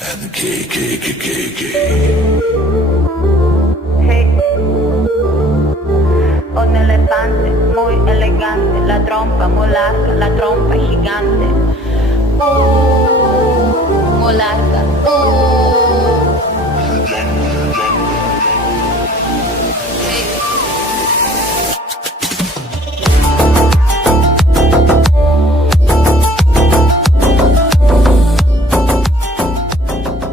And K. Hey. Un elefante muy elegante, la trompa muy larga, la trompa gigante. Muy larga.